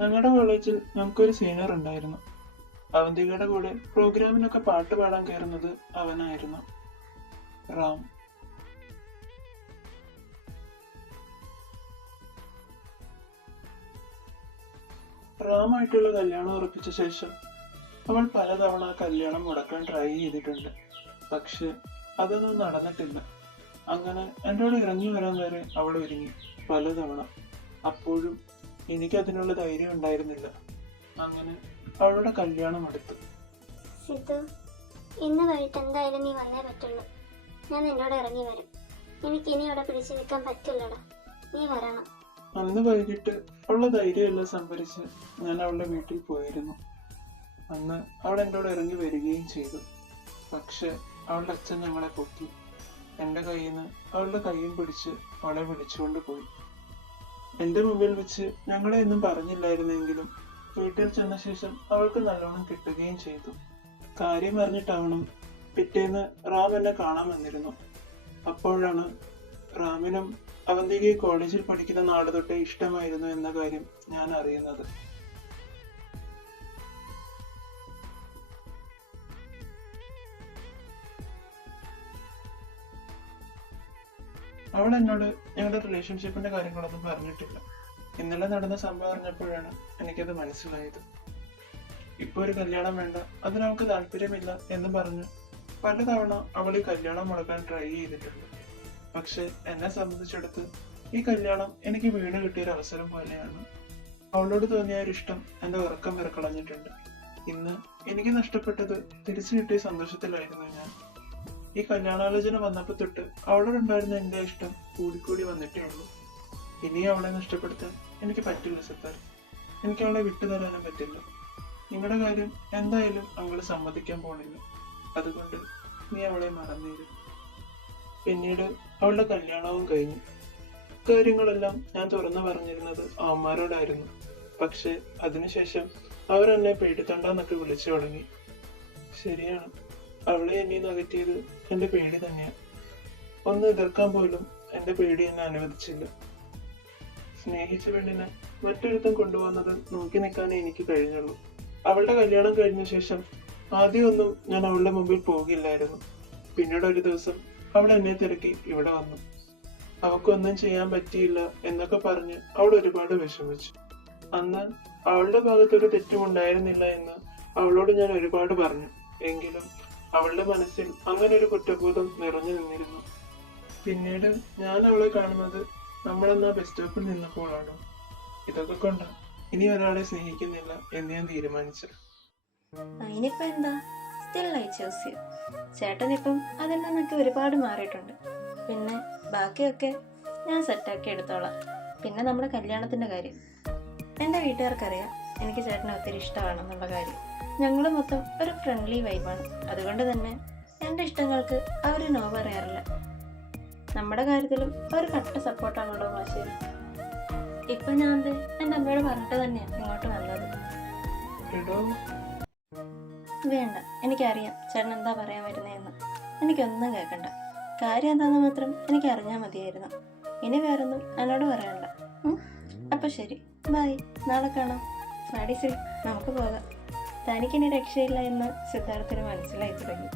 ഞങ്ങളുടെ കോളേജിൽ ഞങ്ങൾക്കൊരു സീനിയർ ഉണ്ടായിരുന്നു. അവന്തികയുടെ കൂടെ പ്രോഗ്രാമിനൊക്കെ പാട്ട് പാടാൻ കയറുന്നത് അവനായിരുന്നു, റാം. റാമായിട്ടുള്ള കല്യാണം ഉറപ്പിച്ച ശേഷം അവൾ പലതവണ ആ കല്യാണം മുടക്കാൻ ട്രൈ ചെയ്തിട്ടുണ്ട്. പക്ഷെ അതൊന്നും നടന്നിട്ടില്ല. അങ്ങനെ എന്നോട് ഇറങ്ങി വരാൻ വരെ അവൾ ഒരുങ്ങി പലതവണ. അപ്പോഴും എനിക്കതിനുള്ള ധൈര്യം ഉണ്ടായിരുന്നില്ല. അങ്ങനെ അവളുടെ കല്യാണം അടുത്തു. സിദ്ധു, ഇന്ന് വൈകിട്ട് എന്തായാലും നീ വന്നേ പറ്റുള്ളൂ. ഞാൻ നിന്നോട് ഇറങ്ങി വരും. എനിക്ക് ഇനി ഇവിടെ പിടിച്ചു നിൽക്കാൻ പറ്റില്ലടാ, നീ വരണം. അന്ന് വൈകിട്ട് അവളുടെ ധൈര്യമെല്ലാം സംഭരിച്ച് ഞാൻ അവളുടെ വീട്ടിൽ പോയിരുന്നു. അന്ന് അവൾ എന്നോട് ഇറങ്ങി വരികയും ചെയ്തു. പക്ഷെ അവളുടെ അച്ഛൻ ഞങ്ങളെ പൊക്കി. എൻ്റെ കയ്യിൽ നിന്ന് അവളുടെ കൈയും പിടിച്ച് അവളെ വിളിച്ചുകൊണ്ട് പോയി. എൻ്റെ മുമ്പിൽ വെച്ച് ഞങ്ങളെ ഒന്നും പറഞ്ഞില്ലായിരുന്നെങ്കിലും വീട്ടിൽ ചെന്ന ശേഷം അവൾക്ക് നല്ലോണം കിട്ടുകയും ചെയ്തു. കാര്യം അറിഞ്ഞിട്ടാവണം പിറ്റേന്ന് റാം എന്നെ കാണാൻ വന്നിരുന്നു. അപ്പോഴാണ് റാമിനും അവന്തികയെ കോളേജിൽ പഠിക്കുന്ന നാട് തൊട്ടേ ഇഷ്ടമായിരുന്നു എന്ന കാര്യം ഞാൻ അറിയുന്നത്. അവൾ എന്നോട് ഞങ്ങളുടെ റിലേഷൻഷിപ്പിന്റെ കാര്യങ്ങളൊന്നും പറഞ്ഞിട്ടില്ല. ഇന്നലെ നടന്ന സംഭവം അറിഞ്ഞപ്പോഴാണ് എനിക്കത് മനസ്സിലായത്. ഇപ്പൊ ഒരു കല്യാണം വേണ്ട, അതിനവൾക്ക് താല്പര്യമില്ല എന്ന് പറഞ്ഞ് പലതവണ അവൾ ഈ കല്യാണം മുടക്കാൻ ട്രൈ ചെയ്തിട്ടുണ്ട്. പക്ഷെ എന്നെ സംബന്ധിച്ചെടുത്ത് ഈ കല്യാണം എനിക്ക് വീട് കിട്ടിയൊരു അവസരം പോലെയാണ്. അവളോട് തോന്നിയ ഒരു ഇഷ്ടം എന്റെ ഉറക്കം വരെ കളഞ്ഞിട്ടുണ്ട്. ഇന്ന് എനിക്ക് നഷ്ടപ്പെട്ടത് തിരിച്ചു കിട്ടിയ സന്തോഷത്തിലായിരുന്നു ഞാൻ. ഈ കല്യാണാലോചന വന്നപ്പോ തൊട്ട് അവളോടുണ്ടായിരുന്ന എന്റെ ഇഷ്ടം കൂടിക്കൂടി വന്നിട്ടേ ഉള്ളൂ. ഇനി അവളെ നഷ്ടപ്പെടുത്താൻ എനിക്ക് പറ്റില്ല സിദ്ധാർത്ഥ്. എനിക്ക് അവളെ വിട്ടുതരാനും പറ്റില്ല. നിങ്ങളുടെ കാര്യം എന്തായാലും അവള് സമ്മതിക്കാൻ പോണില്ല. അതുകൊണ്ട് നീ അവളെ മറന്നേരും. പിന്നീട് അവളുടെ കല്യാണവും കഴിഞ്ഞു. കാര്യങ്ങളെല്ലാം ഞാൻ തുറന്നു പറഞ്ഞിരുന്നത് അവന്മാരോടായിരുന്നു. പക്ഷെ അതിനുശേഷം അവരെന്നെ പേടിത്തണ്ടെന്നൊക്കെ വിളിച്ചു തുടങ്ങി. ശരിയാണ്, അവളെ എന്നെ അകറ്റിയത് എന്റെ പേടി തന്നെയാണ്. ഒന്ന് എതിർക്കാൻ പോലും എന്റെ പേടി എന്നെ അനുവദിച്ചില്ല. സ്നേഹിച്ച പെണ്ണിനെ മറ്റൊരുത്തം കൊണ്ടുവന്നത് നോക്കി നിൽക്കാനേ എനിക്ക് കഴിഞ്ഞുള്ളൂ. അവളുടെ കല്യാണം കഴിഞ്ഞ ശേഷം ആദ്യമൊന്നും ഞാൻ അവളുടെ മുമ്പിൽ പോകില്ലായിരുന്നു. പിന്നീട് ഒരു ദിവസം അവൾ എന്നെ തിരക്കി ഇവിടെ വന്നു. അവക്കൊന്നും ചെയ്യാൻ പറ്റിയില്ല എന്നൊക്കെ പറഞ്ഞ് അവൾ ഒരുപാട് വിഷമിച്ചു. അന്ന് അവളുടെ ഭാഗത്തൊരു തെറ്റുമുണ്ടായിരുന്നില്ല എന്ന് അവളോട് ഞാൻ ഒരുപാട് പറഞ്ഞു. എങ്കിലും അവളുടെ മനസ്സിൽ അങ്ങനെ ഒരു കുറ്റബോധം നിറഞ്ഞു നിന്നിരുന്നു. പിന്നീട് ഞാൻ അവളെ കാണുന്നത് നമ്മളെന്നാ ബസ് സ്റ്റോപ്പിൽ നിന്നപ്പോഴാണ്. ഇതൊക്കെ കൊണ്ട് ഇനി ഒരാളെ സ്നേഹിക്കുന്നില്ല എന്ന് ഞാൻ തീരുമാനിച്ചു. അതിനിപ്പോ എന്താ, സ്റ്റിൽ ഐ ചൂസ് യു. ചേട്ടനിപ്പം അതിൽ നിന്നൊക്കെ ഒരുപാട് മാറിയിട്ടുണ്ട്. പിന്നെ ബാക്കിയൊക്കെ ഞാൻ സെറ്റാക്കി എടുത്തോളാം. പിന്നെ നമ്മുടെ കല്യാണത്തിന്റെ കാര്യം എൻ്റെ വീട്ടുകാർക്കറിയാം എനിക്ക് ചേട്ടനെ ഒത്തിരി ഇഷ്ടമാണെന്നുള്ള കാര്യം. ഞങ്ങൾ മൊത്തം ഒരു ഫ്രണ്ട്ലി വൈബാണ്. അതുകൊണ്ട് തന്നെ എൻ്റെ ഇഷ്ടങ്ങൾക്ക് അവർ നോ പറയാറില്ല. നമ്മുടെ കാര്യത്തിലും ഒരു കട്ട സപ്പോർട്ടാണല്ലോ മാഷേ. ഇപ്പൊ ഞാൻ എൻ്റെ അമ്മയോട് പറഞ്ഞിട്ട് തന്നെയാണ് ഇങ്ങോട്ട് വന്നത്. വേണ്ട, എനിക്കറിയാം ചേട്ടൻ എന്താ പറയാൻ വരുന്നതെന്ന്. എനിക്കൊന്നും കേൾക്കണ്ട. കാര്യം എന്താണെന്ന് മാത്രം എനിക്ക് അറിഞ്ഞാൽ മതിയായിരുന്നു. ഇനി വേറൊന്നും എന്നോട് പറയണ്ട. അപ്പൊ ശരി, ബൈ, നാളെ കാണാം. സാഡി സിൽ, നമുക്ക് പോകാം. തനിക്കിനി രക്ഷയില്ല എന്ന് സിദ്ധാർത്ഥന് മനസ്സിലായി തുടങ്ങി.